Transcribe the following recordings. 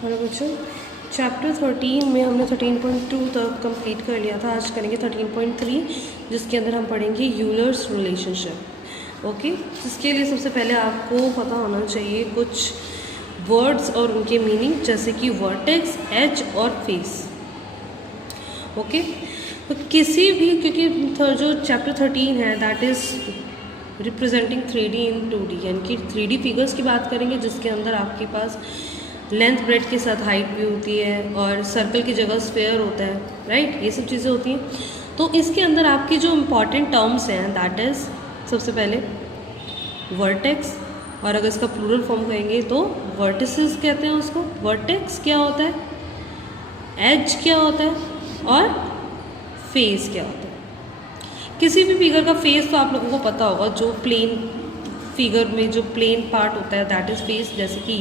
और बच्चों चैप्टर 13 में हमने 13.2 तक कंप्लीट कर लिया था। आज करेंगे 13.3 जिसके अंदर हम पढ़ेंगे यूलर्स रिलेशनशिप। ओके, जिसके लिए सबसे पहले आपको पता होना चाहिए कुछ वर्ड्स और उनके मीनिंग, जैसे कि वर्टेक्स, एज और फेस। ओके, तो किसी भी, क्योंकि जो चैप्टर 13 है that is representing 3D in 2D, यानी कि 3D फिगर्स की बात करेंगे, जिसके अंदर आपके पास लेंथ ब्रेड के साथ हाइट भी होती है और सर्कल की जगह स्फेयर होता है, राइट, ये सब चीज़ें होती हैं। तो इसके अंदर आपकी जो इम्पॉर्टेंट टर्म्स हैं दैट इज़ सबसे पहले वर्टेक्स, और अगर इसका प्लूरल फॉर्म कहेंगे तो वर्टिसेस कहते हैं उसको। वर्टेक्स क्या होता है, एज क्या होता है और फेस क्या होता है। किसी भी फिगर का फेस तो आप लोगों को पता होगा, जो प्लेन फिगर में जो प्लेन पार्ट होता है दैट इज़ फेस। जैसे कि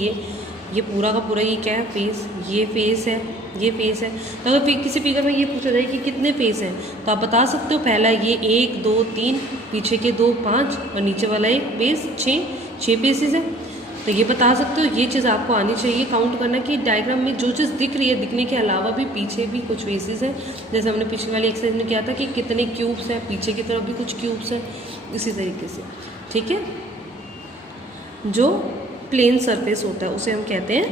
ये पूरा का पूरा ये क्या है, फेस, ये फेस है, ये फेस है। तो अगर किसी फिगर में ये पूछा जाए कि कितने फेस हैं तो आप बता सकते हो, पहला ये 1 2 3, पीछे के 2 5 और नीचे वाला एक फेस 6 फेसेस हैं। तो ये बता सकते हो, ये चीज़ आपको आनी चाहिए काउंट करना कि डायग्राम में जो चीज़ दिख रही है, दिखने के अलावा भी पीछे भी कुछ फेसेस हैं। जैसे हमने पिछले वाली एक्सरसाइज में किया था कि कितने क्यूब्स हैं, पीछे की तरफ भी कुछ क्यूब्स हैं, इसी तरीके से। ठीक है, जो प्लेन सरफेस होता है उसे हम कहते हैं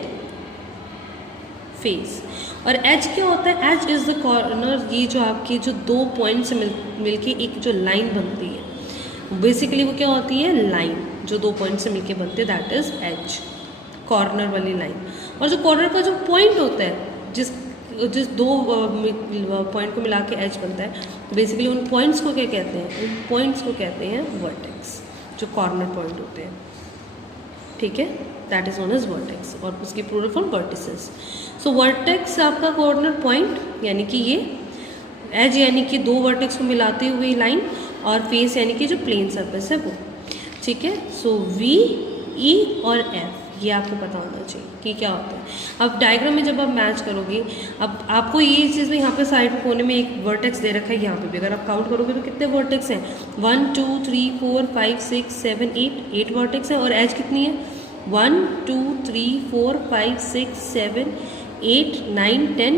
फेस। और एज क्या होता है, एज इज़ द कॉर्नर, ये जो आपके जो दो पॉइंट से मिलके एक जो लाइन बनती है, बेसिकली वो क्या होती है, लाइन, जो दो पॉइंट से मिलके बनते हैं दैट इज़ एज, कॉर्नर वाली लाइन। और जो कॉर्नर का जो पॉइंट होता है, जिस दो पॉइंट को मिला के एज बनता है, बेसिकली उन पॉइंट्स को क्या कहते हैं, उन पॉइंट्स को कहते हैं वर्टेक्स, जो कॉर्नर पॉइंट होते हैं। ठीक है, that is known as vertex, और उसकी plural form vertices. So vertex आपका कॉर्नर पॉइंट, यानी कि ये एज यानी कि दो वर्टेक्स को मिलाती हुई लाइन, और फेस यानी कि जो प्लेन सरफेस है वो। ठीक है, सो वी, ई और एफ ये आपको पता होना चाहिए कि क्या होता है। अब डायग्राम में जब आप मैच करोगे, अब आपको ये चीज़ में यहाँ पे साइड कोने में एक वर्टेक्स दे रखा है, यहाँ पे भी अगर आप काउंट करोगे तो कितने वर्टेक्स हैं, 1 2 3 4 5 6 7 8 वर्टेक्स हैं। और एज कितनी है, 1 2 3 4 5 6 7 8 9 10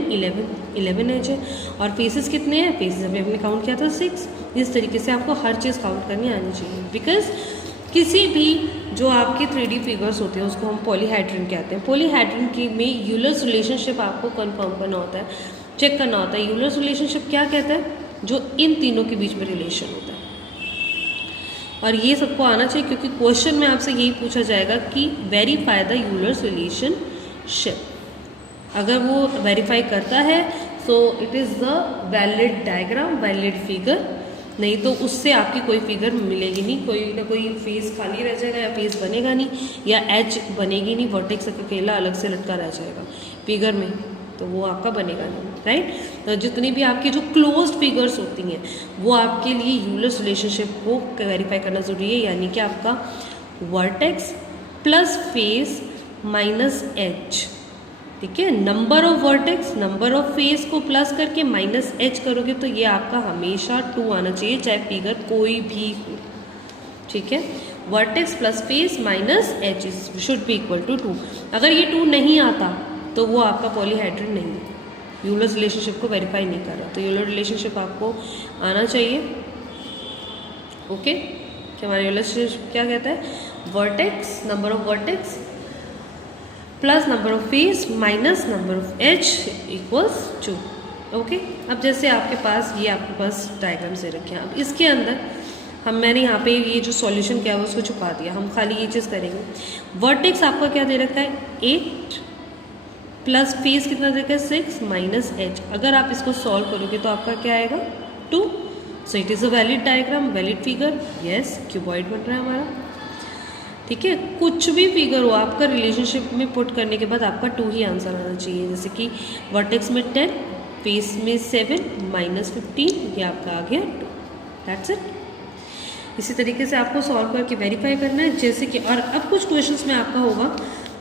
11 एज है। और फेसेस कितने हैं, फेसेस अभी हमने काउंट किया था 6। इस तरीके से आपको हर चीज़ काउंट करनी आनी चाहिए, बिकॉज किसी भी जो आपके 3D फिगर्स होते हैं उसको हम पॉलीहेड्रन कहते हैं। पॉलीहेड्रन की में यूलर्स रिलेशनशिप आपको कंफर्म करना होता है, चेक करना होता है। यूलर्स रिलेशनशिप क्या कहता है, जो इन तीनों के बीच में रिलेशन होता है। और ये सबको आना चाहिए, क्योंकि क्वेश्चन में आपसे यही पूछा जाएगा कि वेरीफाई द यूलर्स रिलेशनशिप। अगर वो वेरीफाई करता है so it is the valid diagram, valid figure, नहीं तो उससे आपकी कोई फिगर मिलेगी नहीं, कोई ना कोई फेस खाली रह जाएगा, या फेस बनेगा नहीं, या एज बनेगी नहीं, वर्टेक्स अकेला अलग से लटका रह जाएगा फिगर में, तो वो आपका बनेगा नहीं, राइट। तो जितनी भी आपकी जो क्लोज्ड फिगर्स होती हैं वो आपके लिए यूलर्स रिलेशनशिप को वेरीफाई करना ज़रूरी है, यानी कि आपका vertex plus face minus edge. ठीक है, number of vertex number of face को प्लस करके माइनस एच करोगे तो ये आपका हमेशा 2 आना चाहिए, चाहे फिगर कोई भी हो। ठीक है, vertex plus face minus edge should be equal to 2। अगर ये 2 नहीं आता तो वो आपका पॉलीहेड्रन नहीं है, यूलर्स रिलेशनशिप को वेरीफाई नहीं कर रहा। तो यूलर रिलेशनशिप आपको आना चाहिए। ओके, कि हमारा यूलर रिलेशनशिप क्या कहता है, vertex, number of vertex plus number of face minus number of edge equals 2। Okay, अब जैसे आपके पास ये आपके पास डायग्राम से रखे हैं, अब इसके अंदर मैंने यहाँ पे ये जो सॉल्यूशन किया है उसको छुपा दिया, हम खाली ये चीज़ करेंगे। वर्टेक्स आपका क्या दे रखा है, 8 प्लस फेस कितना दे रखा है, 6 माइनस एच। अगर आप इसको सॉल्व करोगे तो आपका क्या आएगा, 2। So it is a valid diagram, valid figure. Yes, cuboid बन रहा है हमारा। ठीक है, कुछ भी फिगर हो आपका रिलेशनशिप में पुट करने के बाद आपका 2 ही आंसर आना चाहिए। जैसे कि वर्टेक्स में 10, फेस में 7 माइनस 15, ये आपका आ गया 2। That's it. इसी तरीके से आपको सॉल्व करके वेरीफाई करना है। जैसे कि और अब कुछ क्वेश्चंस में आपका होगा,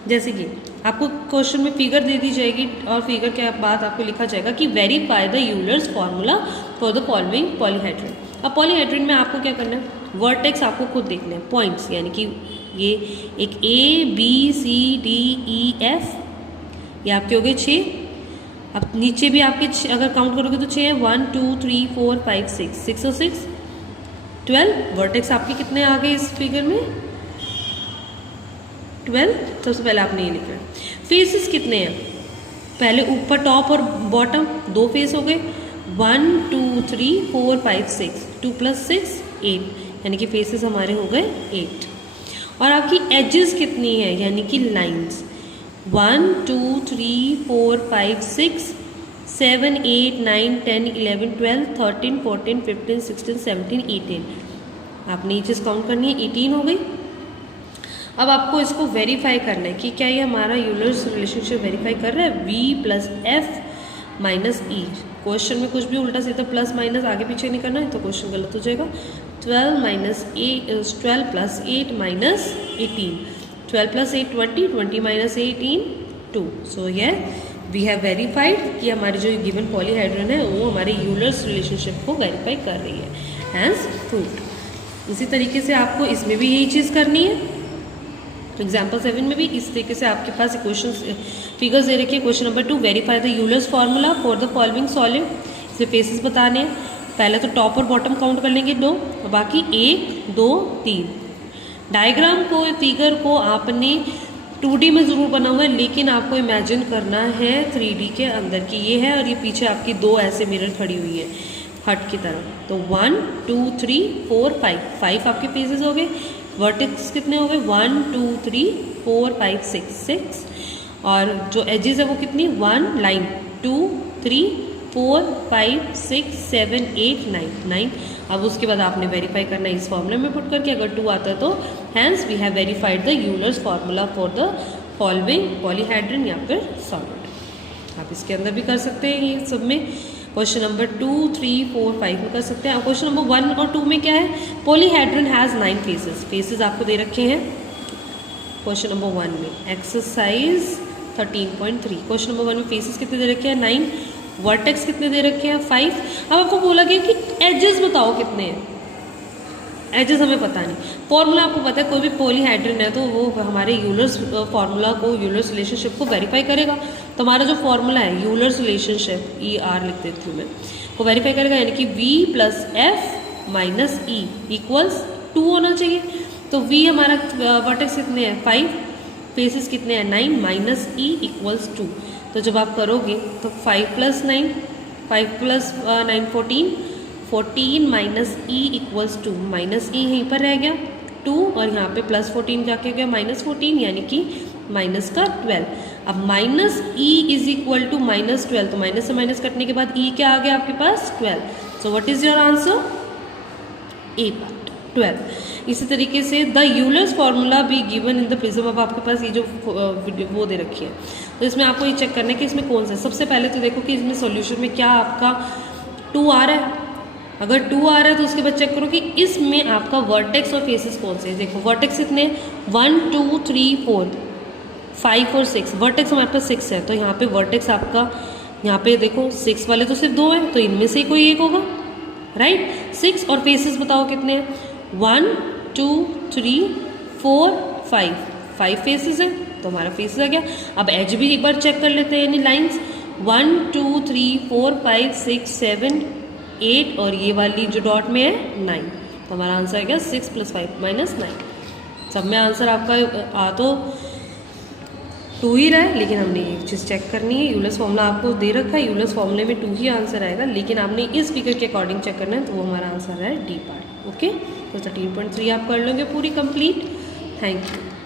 जैसे कि आपको क्वेश्चन में फिगर दे दी जाएगी और फिगर के बाद आपको लिखा जाएगा कि verify the Euler's formula for the following polyhedron. अब पॉलीहेड्रन में आपको क्या करना है, वर्टेक्स आपको खुद देखने हैं, पॉइंट्स, यानी कि ये एक A B C D E F ये आपके हो गए 6। अब नीचे भी आपके अगर काउंट करोगे तो 6 है, 1 2 3 4 5 6, 6 और 6 12। वर्टेक्स आपके कितने आ गए इस फिगर में? 12। सबसे पहले आपने ये लिखना है। फेसेस कितने हैं? पहले ऊपर टॉप और बॉटम 2 फेस हो गए, 1 2 3 4 5 6, 2 + 6 8, यानी कि फेसेस हमारे हो गए 8। और आपकी एजेस कितनी है, यानी कि लाइंस? 1 2 3 4 5 6 7 8 9 10 11 12 13 14 15 16 17 18। आपने ये चीज़ काउंट करनी है, 18 हो गई। अब आपको इसको वेरीफाई करना है कि क्या ये हमारा यूलर्स रिलेशनशिप वेरीफाई कर रहा है, V + F - E। क्वेश्चन में कुछ भी उल्टा सीधा प्लस माइनस आगे पीछे नहीं करना है तो क्वेश्चन गलत हो जाएगा। 12 + 8 - 18, 12 + 8 20, 20 - 18 2। सो ये वी हैव वेरीफाइड कि हमारी जो गिवन पॉलीहाइड्रोजन है वो हमारे यूलर्स रिलेशनशिप को वेरीफाई कर रही है एज प्रूव्ड। इसी तरीके से आपको इसमें भी यही चीज़ करनी है। एग्जाम्पल 7 में भी इस तरीके से आपके पास इक्वेशन फिगर्स दे रखी है। Question number 2, verify the Euler's formula for the following solid. इसमें फेसेस बताने हैं। पहले तो टॉप और बॉटम काउंट कर लेंगे 2, और बाकी 1 2 3। डायग्राम को, फिगर को आपने 2D में ज़रूर बना हुआ है, लेकिन आपको इमेजिन करना है 3D के अंदर की ये है, और ये पीछे आपकी 2 ऐसे मिरर खड़ी हुई है हट की तरह। तो 1 2 3 4 5 आपके फेसेस हो गए। वर्टेक्स कितने हो गए? 1 2 3 4 5 6 6। और जो एजेस है वो कितनी? 1 लाइन, 2 3 4 5 6 7 8 9। अब उसके बाद आपने वेरीफाई करना है इस फॉर्मूले में पुट करके। अगर 2 आता है तो hence we have verified the Euler's formula for the following polyhydrogen या फिर सॉलिड। आप इसके अंदर भी कर सकते हैं, ये सब में क्वेश्चन नंबर 2 3 4 5 में कर सकते हैं। क्वेश्चन नंबर 1 और 2 में क्या है? पॉलीहाइड्रोजन हैज़ 9 फेसेस। फेसेस आपको दे रखे हैं क्वेश्चन नंबर 1 में। एक्सरसाइज 13.3 क्वेश्चन नंबर 1 में फेसेस कितने दे रखे हैं? 9। वर्टेक्स कितने दे रखे हैं? 5। अब आपको बोला गया कि एजेस बताओ कितने हैं। एजेस हमें पता नहीं, फॉर्मूला आपको पता है। कोई भी पॉलीहाइड्रोजन है तो वो हमारे यूलर्स फार्मूला को, यूलर्स रिलेशनशिप को वेरीफाई करेगा। तो हमारा जो फॉर्मूला है यूलर्स रिलेशनशिप, ER लिख देती हूँ मैं, वो वेरीफाई करेगा, यानी कि V + F - E = 2 होना चाहिए। तो V हमारा वर्टेक्स कितने हैं? 5। फेसेस कितने हैं? 9 - E = 2। तो जब आप करोगे तो 5 + 9, 5 + 9 14, 14 - E = 2। -E यहीं पर रह गया 2, और यहाँ पे +14 जाके गया -14, यानी कि माइनस का 12। अब -E = -12, तो माइनस से माइनस कटने के बाद E क्या आ गया आपके पास? 12। So what is your answer? A part 12। इसी तरीके से the Euler's formula be given in the prism. अब आपके पास ये जो वो दे रखी है, तो इसमें आपको ये चेक करना है कि इसमें कौन सा है। सबसे पहले तो देखो कि इसमें सॉल्यूशन में क्या आपका 2 आ रहा है। अगर 2 आ रहा है तो उसके बाद चेक करो कि इसमें आपका वर्टेक्स और फेसेस कौन से हैं। देखो वर्टेक्स कितने? 1 2 3 4 5 और 6। वर्टेक्स हमारे पास 6 है, तो यहाँ पे वर्टेक्स आपका, यहाँ पे देखो 6 वाले तो सिर्फ 2 हैं, तो इनमें से कोई एक होगा, राइट। 6 और फेसेस बताओ कितने हैं? 1 2 3 4 5 फेसेस हैं, तो हमारा फेसेस आ गया। अब एज भी एक बार चेक कर लेते हैं, यानी लाइन्स 1 2 3 4 5 6 7 8, और ये वाली जो डॉट में है 9। तो हमारा आंसर आ गया 6 + 5 - 9। सब में आंसर आपका आ तो 2 ही रहा है, लेकिन हमने एक चीज़ चेक करनी है। यूलर्स फार्मूला आपको दे रखा है, यूलर्स फार्मूले में 2 ही आंसर आएगा, लेकिन आपने इस फिगर के अकॉर्डिंग चेक करना है, तो वो हमारा आंसर है D पार्ट। ओके, तो 13.3 आप कर लोगे पूरी कंप्लीट। Thank you.